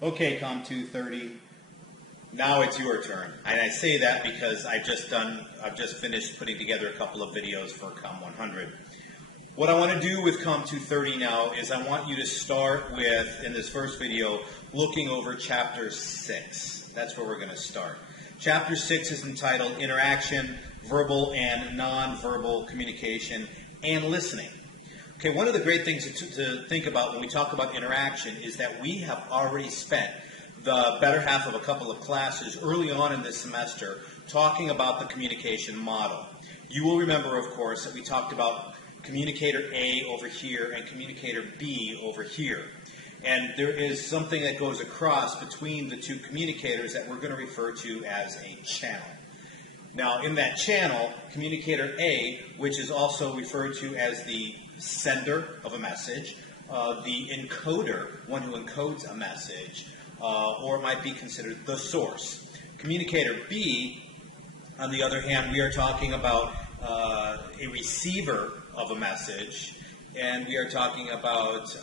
Okay, Comm 230. Now it's your turn. And I say that because I've just finished putting together a couple of videos for Comm 100. What I want to do with Comm 230 now is I want you to start with, in this first video, looking over Chapter 6. That's where we're going to start. Chapter 6 is entitled Interaction, Verbal and Nonverbal Communication, and Listening. Okay, one of the great things to think about when we talk about interaction is that we have already spent the better half of a couple of classes early on in this semester talking about the communication model. You will remember, of course, that we talked about communicator A over here and communicator B over here. And there is something that goes across between the two communicators that we're going to refer to as a channel. Now, in that channel, communicator A, which is also referred to as the sender of a message, the encoder, one who encodes a message, or it might be considered the source. Communicator B, on the other hand, we are talking about a receiver of a message, and we are talking about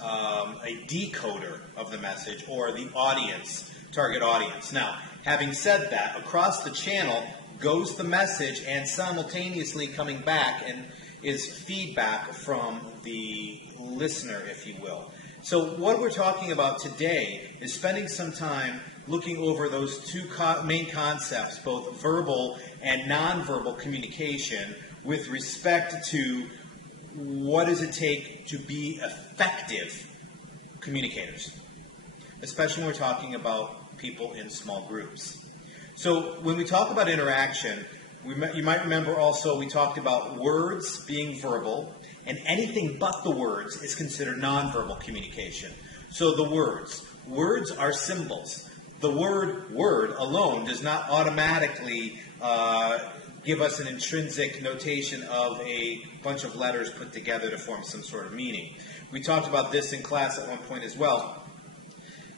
a decoder of the message, or the audience, target audience. Now, having said that, across the channel goes the message, and simultaneously coming back and is feedback from the listener, if you will. So what we're talking about today is spending some time looking over those two main concepts, both verbal and nonverbal communication, with respect to what does it take to be effective communicators, especially when we're talking about people in small groups. So when we talk about interaction, you might remember also we talked about words being verbal, and anything but the words is considered nonverbal communication. So the words are symbols. The word alone does not automatically give us an intrinsic notation of a bunch of letters put together to form some sort of meaning. We talked about this in class at one point as well.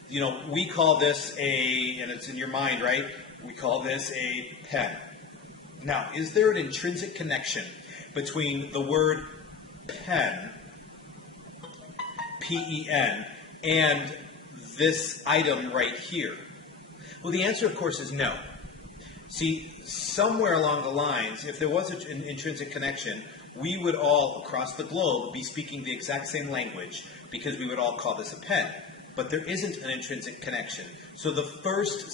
You know, we call this and it's in your mind, right? We call this a pen. Now, is there an intrinsic connection between the word pen, P-E-N, and this item right here? Well, the answer, of course, is no. See, somewhere along the lines, if there was an intrinsic connection, we would all, across the globe, be speaking the exact same language because we would all call this a pen. But there isn't an intrinsic connection. So the first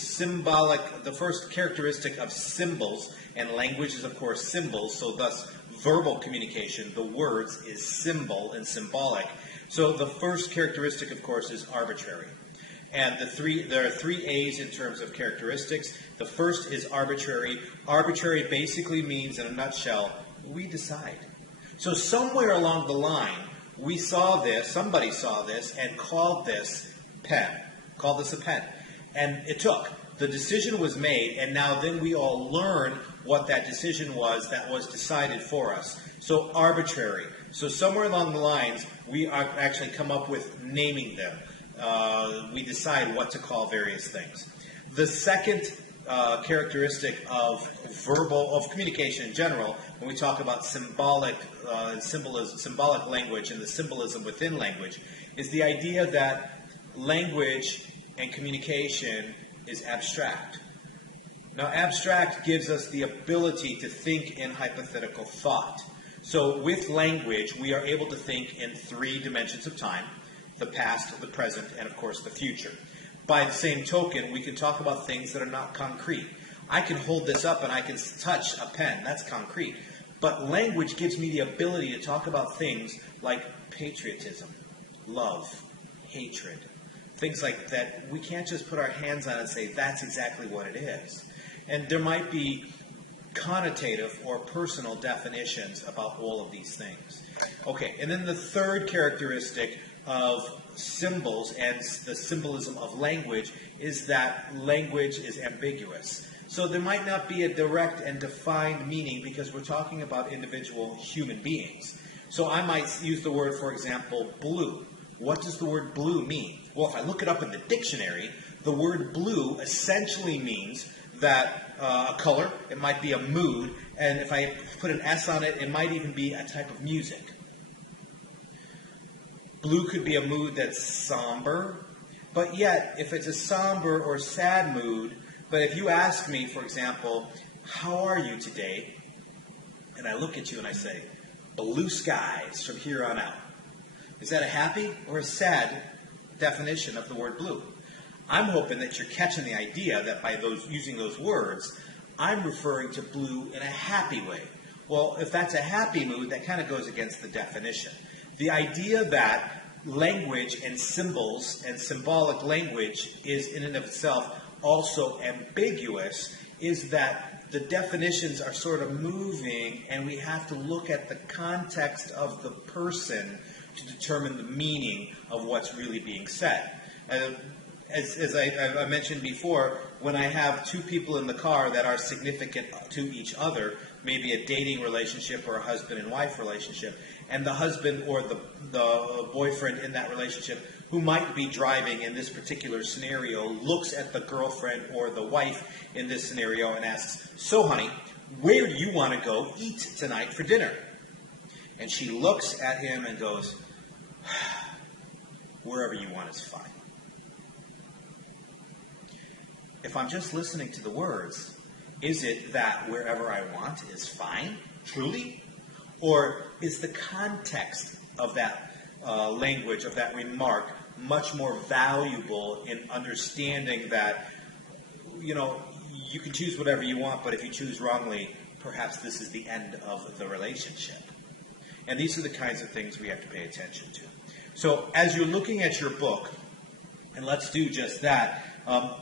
characteristic of symbols, and language is, of course, symbols, so thus verbal communication, the words, is symbol and symbolic. So the first characteristic, of course, is arbitrary. And there are three A's in terms of characteristics. The first is arbitrary. Arbitrary basically means, in a nutshell, we decide. So somewhere along the line, we saw this, somebody saw this, and called this a pen. And it took. The decision was made, and now then we all learn what that decision was that was decided for us. So arbitrary. So somewhere along the lines, we are actually come up with naming them. We decide what to call various things. The second characteristic of communication in general, when we talk about symbolic language and the symbolism within language, is the idea that language and communication is abstract. Now, abstract gives us the ability to think in hypothetical thought. So with language, we are able to think in three dimensions of time: the past, the present, and of course the future. By the same token, we can talk about things that are not concrete. I can hold this up and I can touch a pen. That's concrete. But language gives me the ability to talk about things like patriotism, love, hatred, things like that. We can't just put our hands on it and say that's exactly what it is. And there might be connotative or personal definitions about all of these things. Okay, and then the third characteristic of symbols and the symbolism of language is that language is ambiguous. So there might not be a direct and defined meaning because we're talking about individual human beings. So I might use the word, for example, blue. What does the word blue mean? Well, if I look it up in the dictionary, the word blue essentially means that a color, it might be a mood, and if I put an S on it, it might even be a type of music. Blue could be a mood that's somber, But yet, if it's a somber or sad mood, but if you ask me, for example, how are you today? And I look at you and I say, blue skies from here on out. Is that a happy or a sad definition of the word blue? I'm hoping that you're catching the idea that by using those words, I'm referring to blue in a happy way. Well, if that's a happy mood, that kind of goes against the definition. The idea that language and symbols and symbolic language is in and of itself also ambiguous is that the definitions are sort of moving and we have to look at the context of the person to determine the meaning of what's really being said. As I mentioned before, when I have two people in the car that are significant to each other, maybe a dating relationship or a husband and wife relationship, and the husband or the boyfriend in that relationship who might be driving in this particular scenario looks at the girlfriend or the wife in this scenario and asks, so honey, where do you want to go eat tonight for dinner? And she looks at him and goes, wherever you want is fine. If I'm just listening to the words, is it that wherever I want is fine, truly? Or is the context of that language, of that remark, much more valuable in understanding that, you know, you can choose whatever you want, but if you choose wrongly, perhaps this is the end of the relationship. And these are the kinds of things we have to pay attention to. So as you're looking at your book, and let's do just that,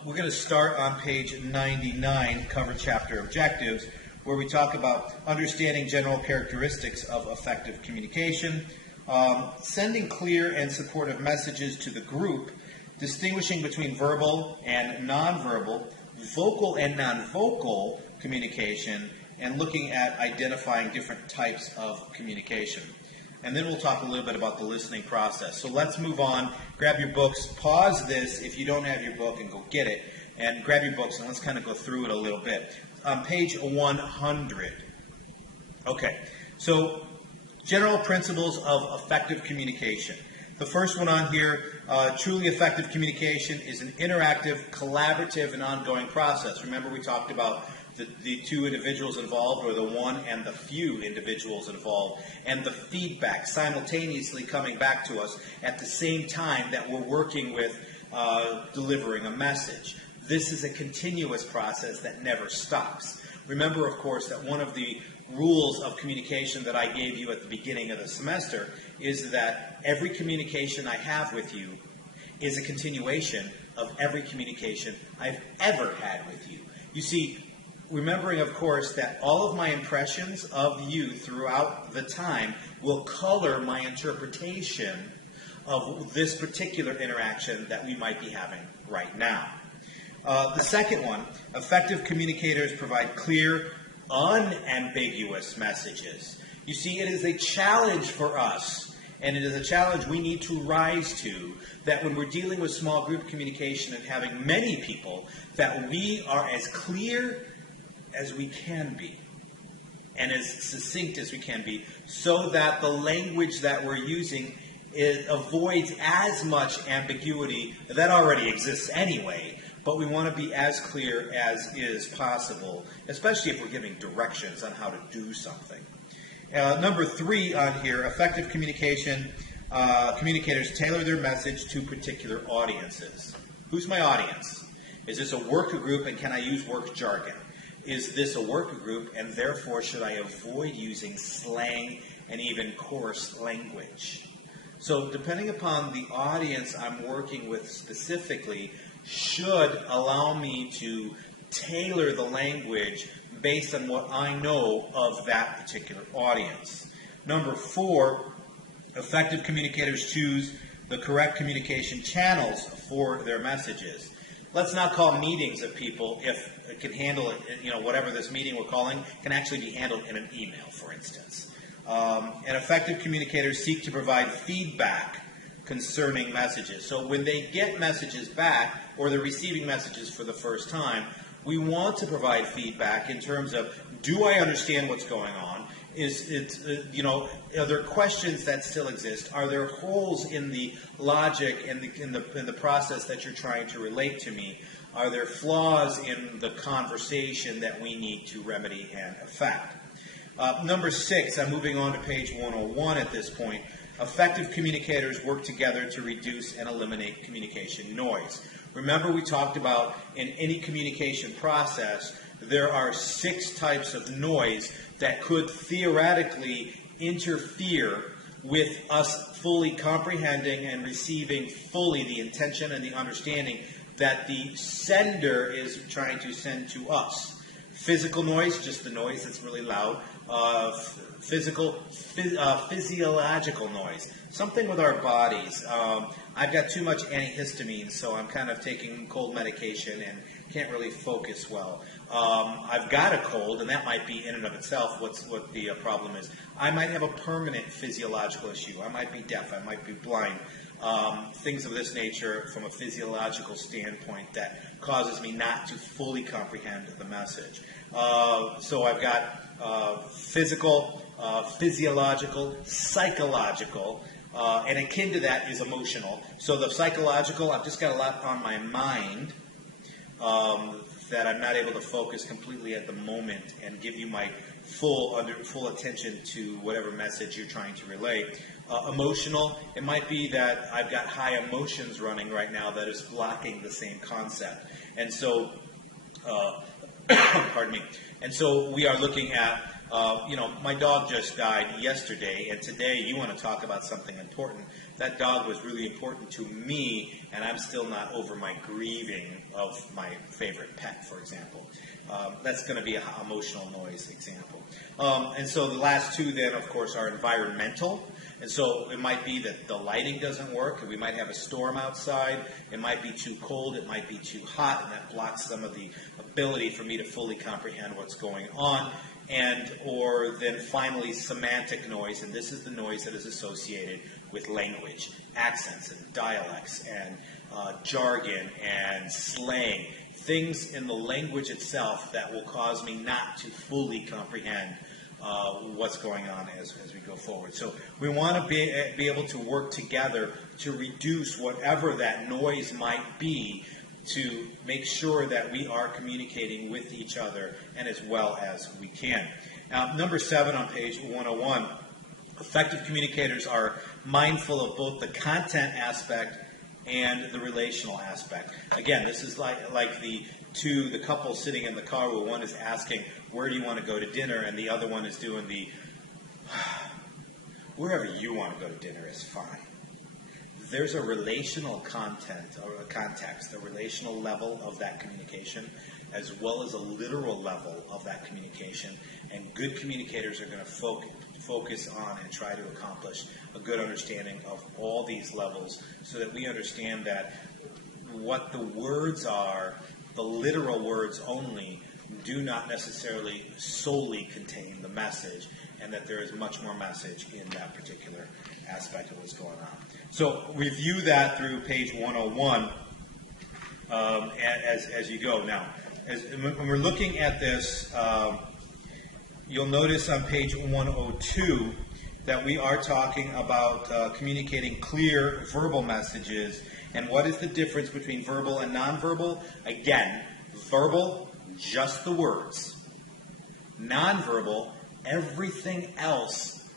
we're going to start on page 99, cover chapter objectives, where we talk about understanding general characteristics of effective communication, sending clear and supportive messages to the group, distinguishing between verbal and nonverbal, vocal and nonvocal communication, and looking at identifying different types of communication. And then we'll talk a little bit about the listening process. So let's move on. Grab your books. Pause this if you don't have your book and go get it. And grab your books and let's kind of go through it a little bit. Page 100. Okay, so general principles of effective communication. The first one on here, truly effective communication is an interactive, collaborative, and ongoing process. Remember we talked about the two individuals involved, or the one and the few individuals involved, and the feedback simultaneously coming back to us at the same time that we're working with delivering a message. This is a continuous process that never stops. Remember, of course, that one of the rules of communication that I gave you at the beginning of the semester is that every communication I have with you is a continuation of every communication I've ever had with you. You see, remembering, of course, that all of my impressions of you throughout the time will color my interpretation of this particular interaction that we might be having right now. The second one, effective communicators provide clear, unambiguous messages. You see, it is a challenge for us, and it is a challenge we need to rise to, that when we're dealing with small group communication and having many people, that we are as clear as we can be and as succinct as we can be, so that the language that we're using avoids as much ambiguity that already exists anyway, but we want to be as clear as is possible, especially if we're giving directions on how to do something. Number 3 on here, effective communication, communicators tailor their message to particular audiences. Who's my audience? Is this a work group and can I use work jargon? Is this a work group and therefore should I avoid using slang and even coarse language? So depending upon the audience I'm working with specifically should allow me to tailor the language based on what I know of that particular audience. Number 4, effective communicators choose the correct communication channels for their messages. Let's not call meetings of people if it can handle it, whatever this meeting we're calling can actually be handled in an email, for instance. And effective communicators seek to provide feedback concerning messages. So when they get messages back or they're receiving messages for the first time, we want to provide feedback in terms of, do I understand what's going on? Are there questions that still exist? Are there holes in the logic and in the process that you're trying to relate to me? Are there flaws in the conversation that we need to remedy and affect? Number 6, I'm moving on to page 101 at this point. Effective communicators work together to reduce and eliminate communication noise. Remember, we talked about in any communication process, there are 6 types of noise that could theoretically interfere with us fully comprehending and receiving fully the intention and the understanding that the sender is trying to send to us. Physical noise, just the noise that's really loud. Physiological noise, something with our bodies. I've got too much antihistamine, so I'm kind of taking cold medication and can't really focus well. I've got a cold, and that might be in and of itself what the problem is. I might have a permanent physiological issue. I might be deaf. I might be blind. Things of this nature from a physiological standpoint that causes me not to fully comprehend the message. So I've got physical, physiological, psychological, and akin to that is emotional. So the psychological, I've just got a lot on my mind that I'm not able to focus completely at the moment and give you my full attention to whatever message you're trying to relay. Emotional, it might be that I've got high emotions running right now that is blocking the same concept. And so, pardon me. And so we are looking at, my dog just died yesterday, and today you want to talk about something important. That dog was really important to me, and I'm still not over my grieving of my favorite pet, for example. That's going to be an emotional noise example. And so the last 2 then, of course, are environmental. And so it might be that the lighting doesn't work, and we might have a storm outside. It might be too cold, it might be too hot, and that blocks some of the ability for me to fully comprehend what's going on. Or then finally semantic noise, and this is the noise that is associated with language, accents and dialects and jargon and slang, things in the language itself that will cause me not to fully comprehend what's going on as we go forward. So we want to be able to work together to reduce whatever that noise might be, to make sure that we are communicating with each other and as well as we can. Now, number 7 on page 101, effective communicators are mindful of both the content aspect and the relational aspect. Again, this is like the couple sitting in the car where one is asking, where do you want to go to dinner? And the other one is doing the, wherever you want to go to dinner is fine. There's a relational content or a context, a relational level of that communication, as well as a literal level of that communication. And good communicators are going to focus on and try to accomplish a good understanding of all these levels so that we understand that what the words are, the literal words only, do not necessarily solely contain the message, and that there is much more message in that particular aspect of what's going on. So review that through page 101 as you go. Now, when we're looking at this, you'll notice on page 102 that we are talking about communicating clear verbal messages. And what is the difference between verbal and nonverbal? Again, verbal, just the words. Nonverbal, everything else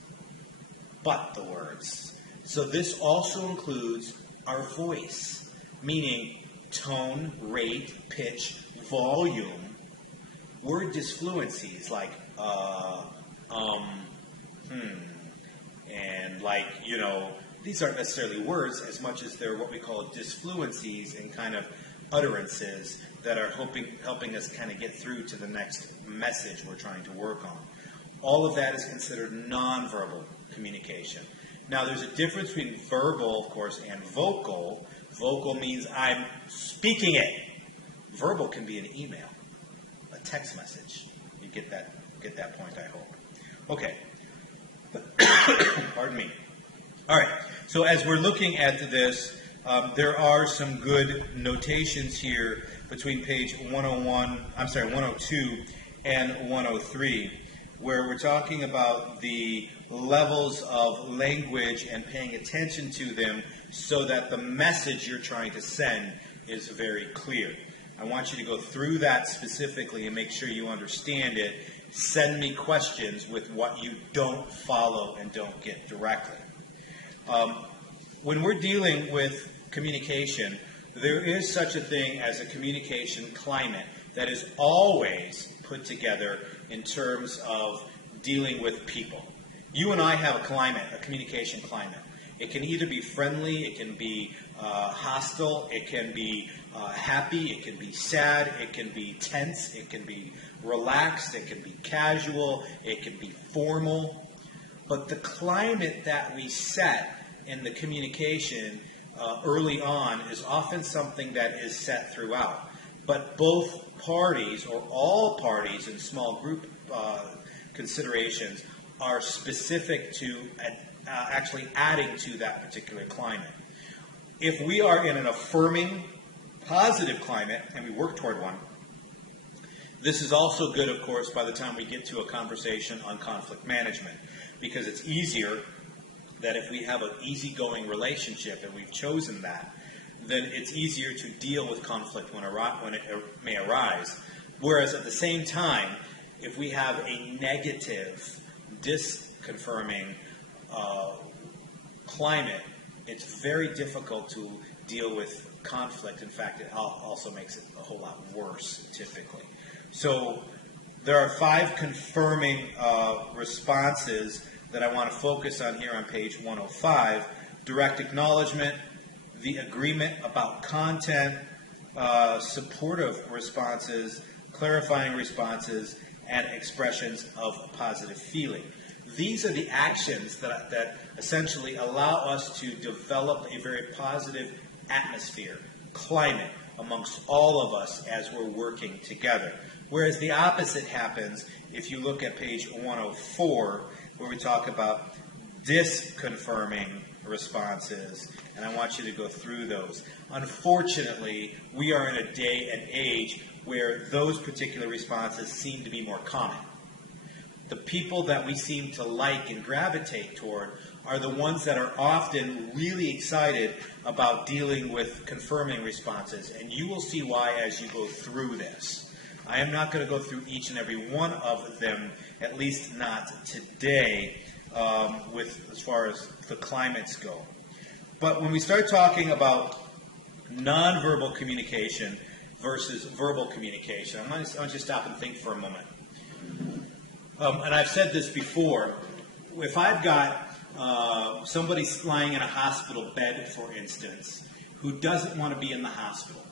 but the words. So this also includes our voice, meaning tone, rate, pitch, volume, word disfluencies like and like, these aren't necessarily words as much as they're what we call disfluencies and kind of utterances that are helping us kind of get through to the next message we're trying to work on. All of that is considered nonverbal communication. Now, there's a difference between verbal, of course, and vocal. Vocal means I'm speaking it. Verbal can be an email, a text message. You get that point, I hope. Okay. Pardon me. All right. So as we're looking at this, there are some good notations here between page 102 and 103. where we're talking about the levels of language and paying attention to them so that the message you're trying to send is very clear. I want you to go through that specifically and make sure you understand it. Send me questions with what you don't follow and don't get directly. When we're dealing with communication, there is such a thing as a communication climate that is always put together in terms of dealing with people. You and I have a climate, a communication climate. It can either be friendly, it can be hostile, it can be happy, it can be sad, it can be tense, it can be relaxed, it can be casual, it can be formal. But the climate that we set in the communication early on is often something that is set throughout. But both parties, or all parties in small group considerations, are specific to actually adding to that particular climate. If we are in an affirming, positive climate, and we work toward one, this is also good, of course, by the time we get to a conversation on conflict management, because it's easier that if we have an easygoing relationship and we've chosen that, then it's easier to deal with conflict when it may arise. Whereas at the same time, if we have a negative, disconfirming climate, it's very difficult to deal with conflict. In fact, it also makes it a whole lot worse, typically. So there are 5 confirming responses that I want to focus on here on page 105. Direct acknowledgement, the agreement about content, supportive responses, clarifying responses, and expressions of positive feeling. These are the actions that essentially allow us to develop a very positive atmosphere, climate, amongst all of us as we're working together. Whereas the opposite happens if you look at page 104, where we talk about disconfirming responses, and I want you to go through those. Unfortunately, we are in a day and age where those particular responses seem to be more common. The people that we seem to like and gravitate toward are the ones that are often really excited about dealing with confirming responses, and you will see why as you go through this. I am not going to go through each and every one of them, at least not today, as far as the climates go. But when we start talking about nonverbal communication versus verbal communication, I want you to stop and think for a moment. And I've said this before. If I've got somebody lying in a hospital bed, for instance, who doesn't want to be in the hospital,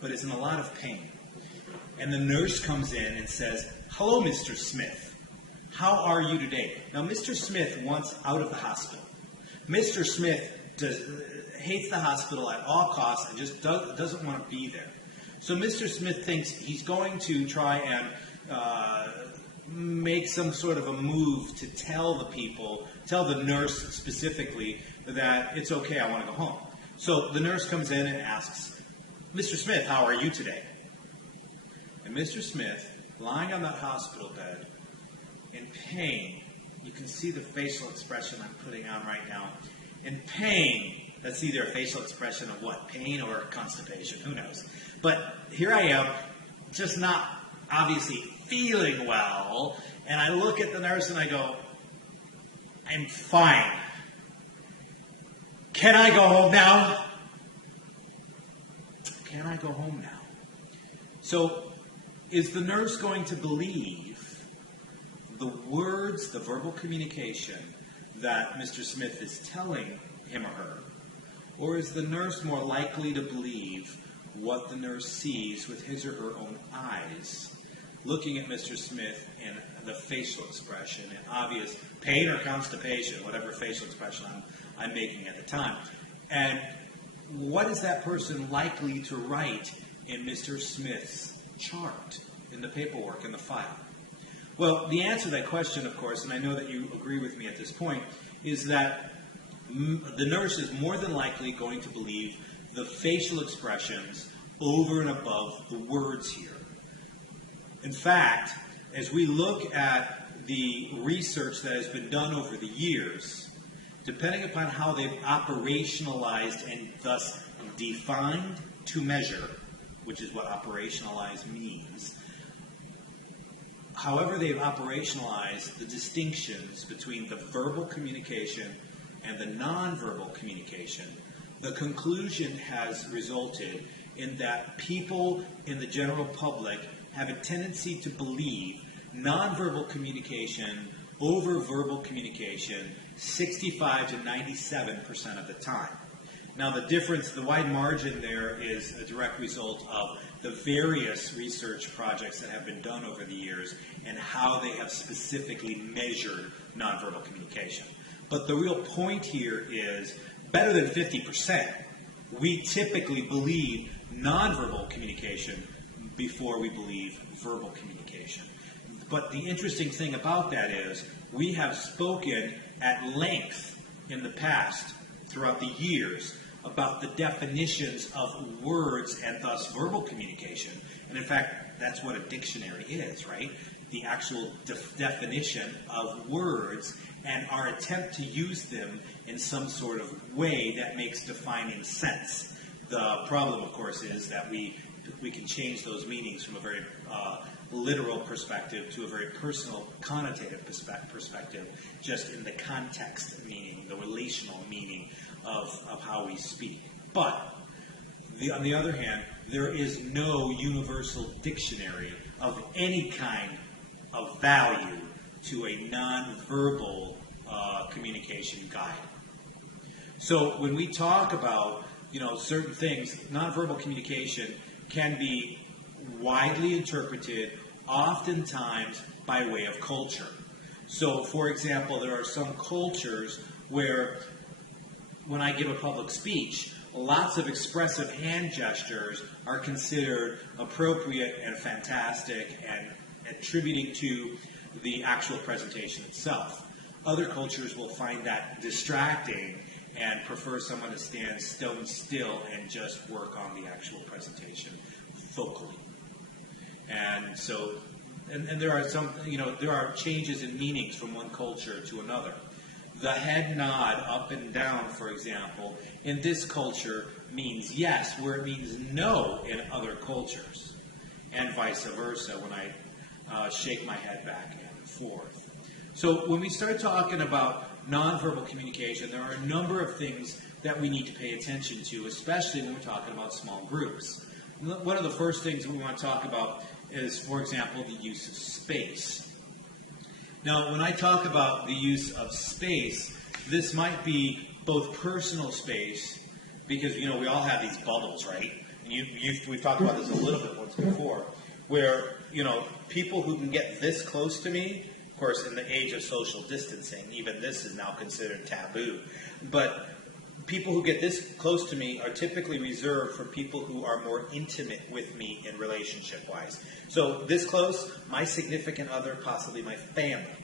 but is in a lot of pain, and the nurse comes in and says, "Hello, Mr. Smith. How are you today?" Now, Mr. Smith wants out of the hospital. Mr. Smith hates the hospital at all costs and just doesn't want to be there. So Mr. Smith thinks he's going to try and make some sort of a move to tell the nurse specifically, that it's okay, I want to go home. So the nurse comes in and asks, "Mr. Smith, how are you today?" And Mr. Smith, lying on that hospital bed, in pain, you can see the facial expression I'm putting on right now. In pain, that's either a facial expression of what? Pain or constipation, who knows. But here I am, just not obviously feeling well, and I look at the nurse and I go, "I'm fine. Can I go home now?" Can I go home now? So, is the nurse going to believe the words, the verbal communication that Mr. Smith is telling him or her? Or is the nurse more likely to believe what the nurse sees with his or her own eyes, looking at Mr. Smith in the facial expression and obvious pain or constipation, whatever facial expression I'm making at the time? And what is that person likely to write in Mr. Smith's chart, in the paperwork, in the file? Well, the answer to that question, of course, and I know that you agree with me at this point, is that the nurse is more than likely going to believe the facial expressions over and above the words here. In fact, as we look at the research that has been done over the years, depending upon how they've operationalized and thus defined to measure, which is what operationalize means, however they've operationalized the distinctions between the verbal communication and the nonverbal communication, the conclusion has resulted in that people in the general public have a tendency to believe nonverbal communication over verbal communication 65 to 97% of the time. Now the difference, the wide margin there is a direct result of the various research projects that have been done over the years and how they have specifically measured nonverbal communication. But the real point here is better than 50%. We typically believe nonverbal communication before we believe verbal communication. But the interesting thing about that is we have spoken at length in the past, throughout the years, about the definitions of words and thus verbal communication. And in fact, that's what a dictionary is, right? The actual definition of words and our attempt to use them in some sort of way that makes defining sense. The problem, of course, is that we can change those meanings from a very literal perspective to a very personal, connotative perspective, just in the context meaning, the relational meaning of how we speak. But, on the other hand, there is no universal dictionary of any kind of value to a nonverbal communication guide. So when we talk about certain things, nonverbal communication can be widely interpreted, oftentimes by way of culture. So, for example, there are some cultures where when I give a public speech, lots of expressive hand gestures are considered appropriate and fantastic and attributing to the actual presentation itself. Other cultures will find that distracting and prefer someone to stand stone still and just work on the actual presentation vocally. And so, and there are some, there are changes in meanings from one culture to another. The head nod up and down, for example, in this culture means yes, where it means no in other cultures, and vice versa when I shake my head back and forth. So when we start talking about nonverbal communication, there are a number of things that we need to pay attention to, especially when we're talking about small groups. One of the first things we want to talk about is, for example, the use of space. Now, when I talk about the use of space, this might be both personal space, because, we all have these bubbles, right? And we've talked about this a little bit once before, where, people who can get this close to me, of course, in the age of social distancing, even this is now considered taboo, but people who get this close to me are typically reserved for people who are more intimate with me in relationship-wise. So this close, my significant other, possibly my family.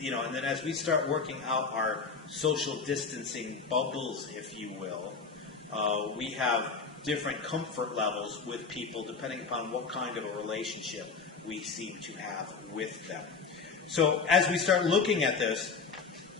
And then as we start working out our social distancing bubbles, if you will, we have different comfort levels with people depending upon what kind of a relationship we seem to have with them. So as we start looking at this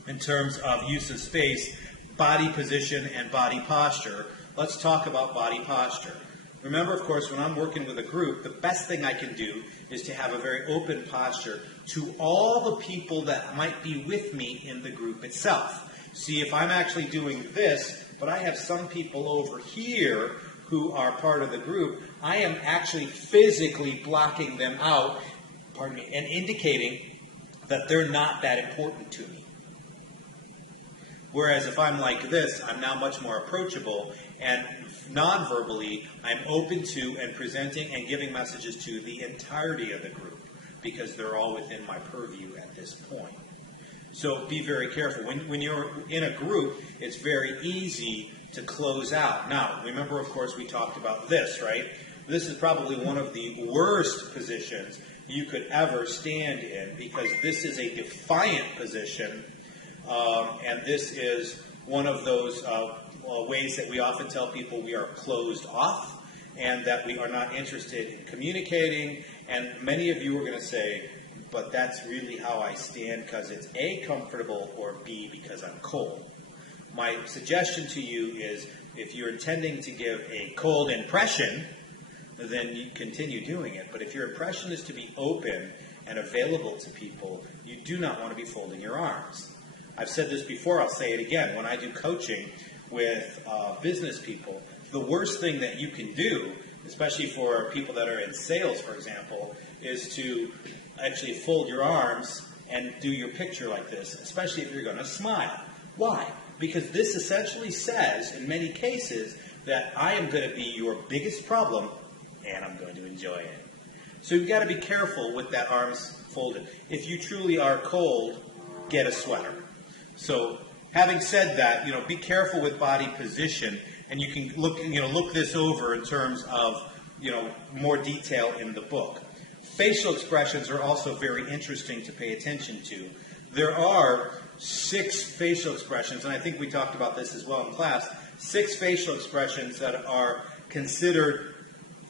in terms of use of space, body position and body posture, let's talk about body posture. Remember, of course, when I'm working with a group, the best thing I can do is to have a very open posture to all the people that might be with me in the group itself. See, if I'm actually doing this, but I have some people over here who are part of the group, I am actually physically blocking them out, and indicating that they're not that important to me. Whereas if I'm like this, I'm now much more approachable, and non-verbally, I'm open to and presenting and giving messages to the entirety of the group, because they're all within my purview at this point. So be very careful. When you're in a group, it's very easy to close out. Now, remember, of course, we talked about this, right? This is probably one of the worst positions you could ever stand in, because this is a defiant position, and this is one of those ways that we often tell people we are closed off and that we are not interested in communicating. And many of you are going to say, but that's really how I stand because it's A, comfortable, or B, because I'm cold. My suggestion to you is if you're intending to give a cold impression, then you continue doing it. But if your impression is to be open and available to people, you do not want to be folding your arms. I've said this before, I'll say it again. When I do coaching with business people, the worst thing that you can do, especially for people that are in sales, for example, is to actually fold your arms and do your picture like this, especially if you're going to smile. Why? Because this essentially says, in many cases, that I am going to be your biggest problem and I'm going to enjoy it. So you've got to be careful with that arms folded. If you truly are cold, get a sweater. So having said that, be careful with body position, and you can look this over in terms of, more detail in the book. Facial expressions are also very interesting to pay attention to. There are 6 facial expressions, and I think we talked about this as well in class, 6 facial expressions that are considered,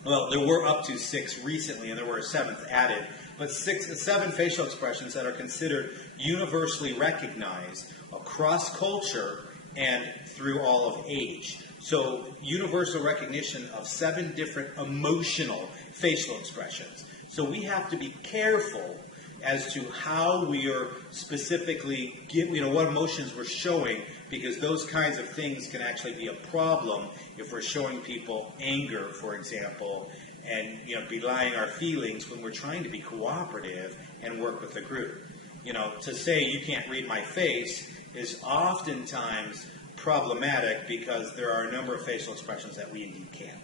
well, there were up to 6 recently, and there were a 7th added, but 7 facial expressions that are considered universally recognized across culture and through all of age. So universal recognition of 7 different emotional facial expressions. So we have to be careful as to how we are specifically, what emotions we're showing, because those kinds of things can actually be a problem if we're showing people anger, for example, and belying our feelings when we're trying to be cooperative and work with the group. To say you can't read my face is oftentimes problematic because there are a number of facial expressions that we indeed can.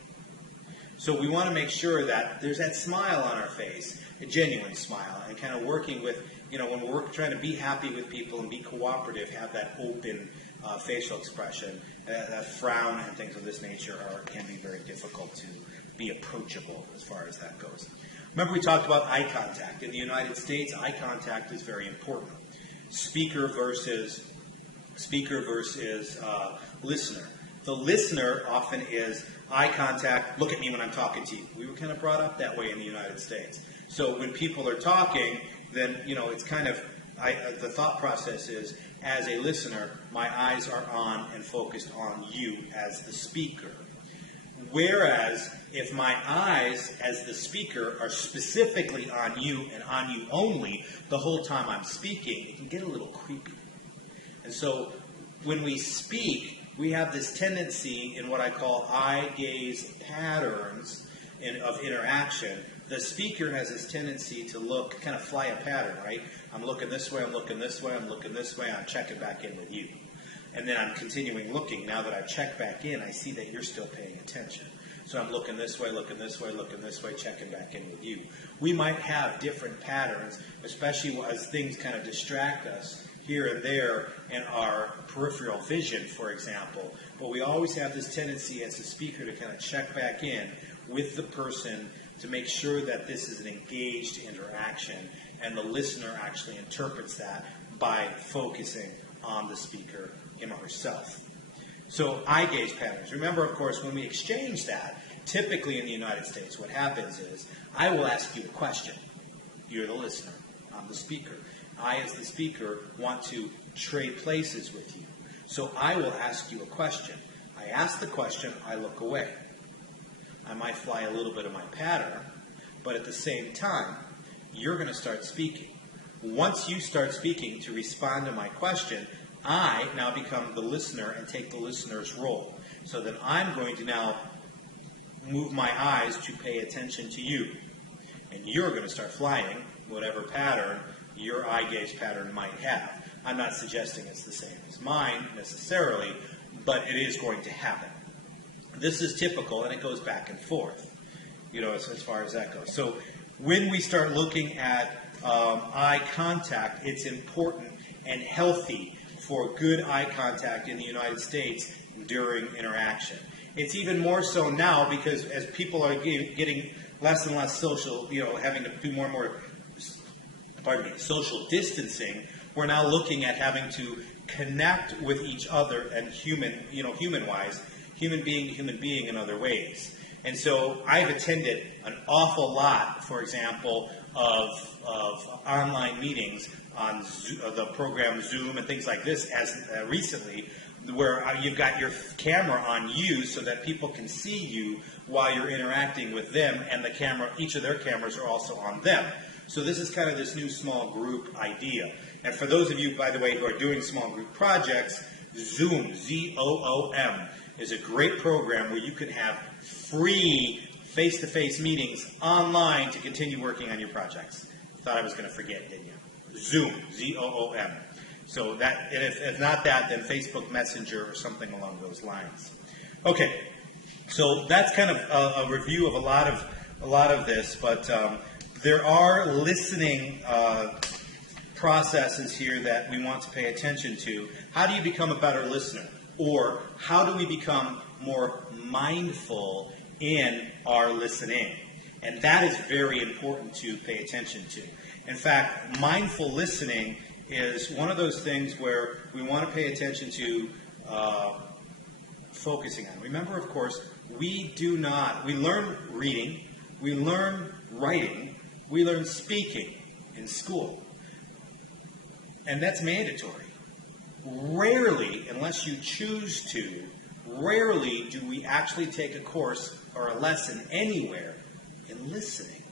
So we want to make sure that there's that smile on our face, a genuine smile, and kind of working with, when we're trying to be happy with people and be cooperative, have that open facial expression. That frown and things of this nature can be very difficult to be approachable as far as that goes. Remember we talked about eye contact. In the United States, eye contact is very important. Speaker versus listener. The listener often is eye contact, look at me when I'm talking to you. We were kind of brought up that way in the United States. So when people are talking, then, it's kind of, the thought process is, as a listener, my eyes are on and focused on you as the speaker. Whereas, if my eyes as the speaker are specifically on you and on you only the whole time I'm speaking, it can get a little creepy. And so when we speak, we have this tendency in what I call eye-gaze patterns of interaction. The speaker has this tendency to look, kind of fly a pattern, right? I'm looking this way, I'm looking this way, I'm looking this way, I'm checking back in with you. And then I'm continuing looking. Now that I've checked back in, I see that you're still paying attention. So I'm looking this way, looking this way, looking this way, checking back in with you. We might have different patterns, especially as things kind of distract us here and there in our peripheral vision, for example. But we always have this tendency as a speaker to kind of check back in with the person to make sure that this is an engaged interaction, and the listener actually interprets that by focusing on the speaker, him or herself. So eye gaze patterns. Remember, of course, when we exchange that, typically in the United States, what happens is I will ask you a question. You're the listener. I'm the speaker. I, as the speaker, want to trade places with you. So I will ask you a question. I ask the question, I look away. I might fly a little bit of my pattern, but at the same time, you're going to start speaking. Once you start speaking to respond to my question, I now become the listener and take the listener's role. So that I'm going to now move my eyes to pay attention to you. And you're going to start flying whatever pattern your eye gaze pattern might have. I'm not suggesting it's the same as mine necessarily, but it is going to happen. This is typical, and it goes back and forth, as far as that goes. So when we start looking at eye contact, it's important and healthy for good eye contact in the United States during interaction. It's even more so now because as people are getting less and less social, having to do more and more social distancing, we're now looking at having to connect with each other and human-wise, human being to human being in other ways. And so I've attended an awful lot, for example, of online meetings on the program Zoom and things like this as recently, where you've got your camera on you so that people can see you while you're interacting with them, and the camera, each of their cameras are also on them. So this is kind of this new small group idea. And for those of you, by the way, who are doing small group projects, Zoom, Z-O-O-M, is a great program where you can have free face-to-face meetings online to continue working on your projects. Thought I was going to forget, didn't you? Zoom, Z-O-O-M. So that, and if not that, then Facebook Messenger or something along those lines. Okay, so that's kind of a review of a lot of this, but there are listening processes here that we want to pay attention to. How do you become a better listener? Or how do we become more mindful in our listening? And that is very important to pay attention to. In fact, mindful listening is one of those things where we want to pay attention to focusing on. Remember, of course, we learn reading, we learn writing, we learn speaking in school. And that's mandatory. Rarely, unless you choose to, rarely do we actually take a course or a lesson anywhere in listening.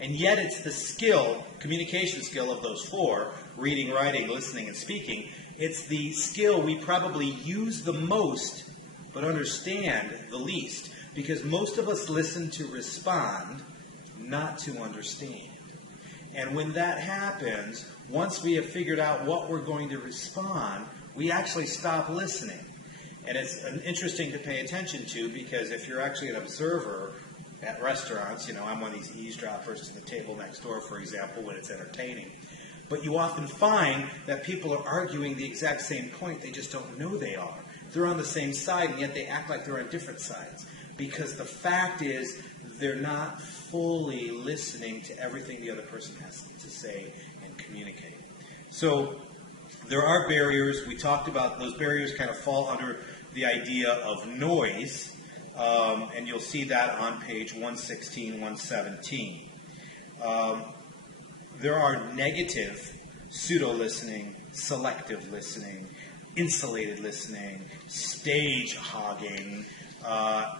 And yet it's the skill, communication skill of those four, reading, writing, listening, and speaking, it's the skill we probably use the most but understand the least. Because most of us listen to respond, not to understand. And when that happens, once we have figured out what we're going to respond, we actually stop listening. And it's interesting to pay attention to, because if you're actually an observer at restaurants, I'm one of these eavesdroppers to the table next door, for example, when it's entertaining. But you often find that people are arguing the exact same point, they just don't know they are. They're on the same side, and yet they act like they're on different sides. Because the fact is, they're not fully listening to everything the other person has to say and communicate. So there are barriers. We talked about those barriers kind of fall under the idea of noise, and you'll see that on page 116, 117. There are negative pseudo-listening, selective listening, insulated listening, stage hogging,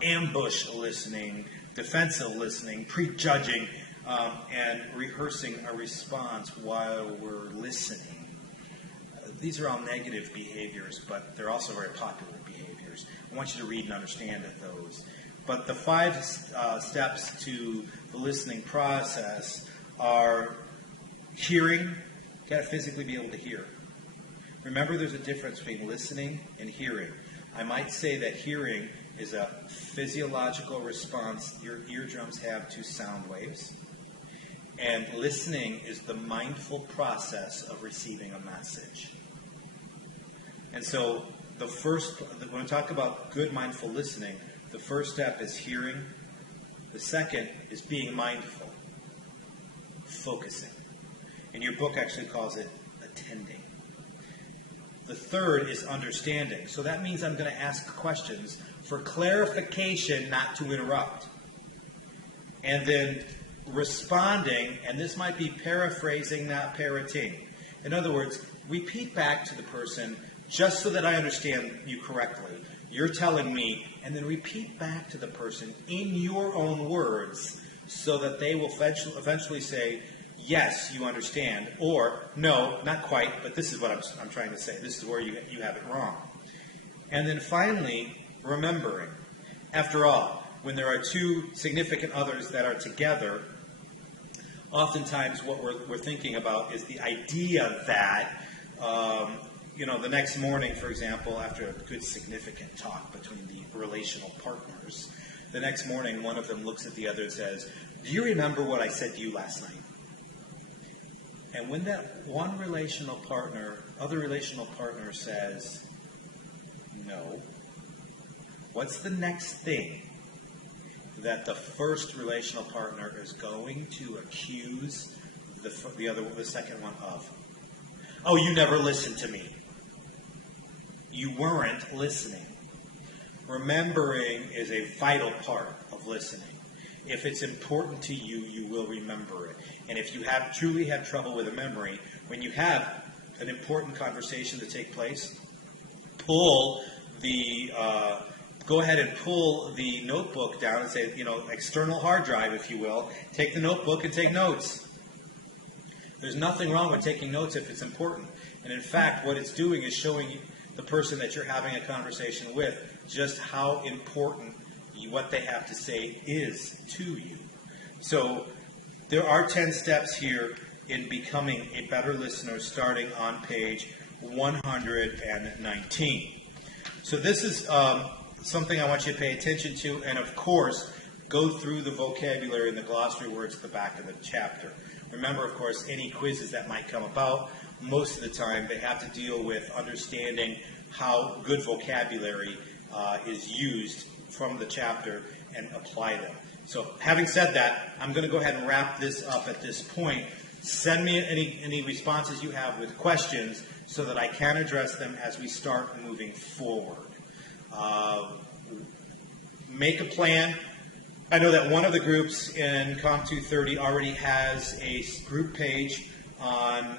ambush listening, defensive listening, prejudging, and rehearsing a response while we're listening. These are all negative behaviors, but they're also very popular behaviors. I want you to read and understand those. But the 5 steps to the listening process are hearing. You've got to physically be able to hear. Remember, there's a difference between listening and hearing. I might say that hearing is a physiological response your eardrums have to sound waves. And listening is the mindful process of receiving a message. And so when we talk about good mindful listening, the first step is hearing. The second is being mindful, focusing. And your book actually calls it attending. The third is understanding. So that means I'm going to ask questions for clarification, not to interrupt. And then responding, and this might be paraphrasing, not parroting. In other words, repeat back to the person just so that I understand you correctly. You're telling me, and then repeat back to the person in your own words so that they will eventually say, yes, you understand, or no, not quite, but this is what I'm trying to say. This is where you have it wrong. And then finally, remembering. After all, when there are 2 significant others that are together, oftentimes what we're thinking about is the idea that, the next morning, for example, after a good significant talk between the relational partners, the next morning one of them looks at the other and says, do you remember what I said to you last night? And when that other relational partner says, no, what's the next thing that the first relational partner is going to accuse the second one of? Oh, you never listened to me. You weren't listening. Remembering is a vital part of listening. If it's important to you, you will remember it. And if you truly have trouble with a memory, when you have an important conversation to take place, go ahead and pull the notebook down and say, external hard drive, if you will. Take the notebook and take notes. There's nothing wrong with taking notes if it's important. And in fact, what it's doing is showing the person that you're having a conversation with just how important what they have to say is to you. So there are 10 steps here in becoming a better listener, starting on page 119. So this is something I want you to pay attention to, and of course, go through the vocabulary and the glossary words at the back of the chapter. Remember, of course, any quizzes that might come about, most of the time they have to deal with understanding how good vocabulary is used from the chapter and apply them. So having said that, I'm going to go ahead and wrap this up at this point. Send me any responses you have with questions so that I can address them as we start moving forward. Make a plan. I know that one of the groups in COM 230 already has a group page on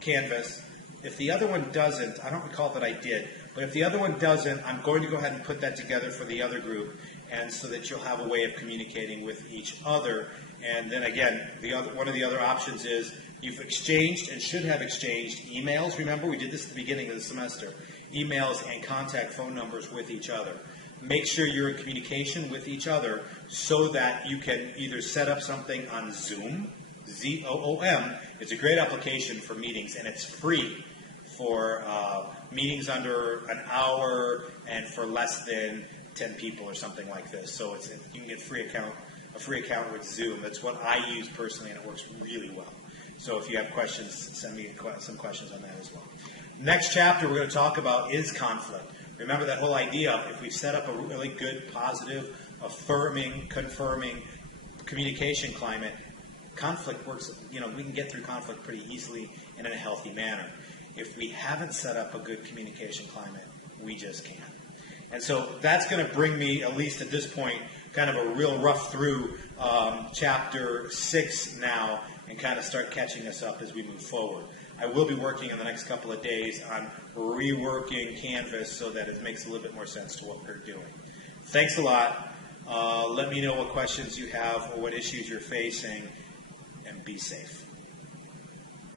Canvas. If the other one doesn't, I don't recall that I did, but if the other one doesn't, I'm going to go ahead and put that together for the other group, and so that you'll have a way of communicating with each other. And then again, one of the other options is you've exchanged and should have exchanged emails. Remember, we did this at the beginning of the semester. Emails and contact phone numbers with each other. Make sure you're in communication with each other so that you can either set up something on Zoom, Z-O-O-M. It's a great application for meetings, and it's free for meetings under an hour and for less than 10 people or something like this. So you can get a free account with Zoom. That's what I use personally, and it works really well. So if you have questions, send me some questions on that as well. Next chapter we're going to talk about is conflict. Remember that whole idea, if we set up a really good, positive, affirming, confirming communication climate, conflict works, we can get through conflict pretty easily and in a healthy manner. If we haven't set up a good communication climate, we just can't. And so that's going to bring me, at least at this point, kind of a real rough through chapter 6 now, and kind of start catching us up as we move forward. I will be working in the next couple of days on reworking Canvas so that it makes a little bit more sense to what we're doing. Thanks a lot. Let me know what questions you have or what issues you're facing, and be safe.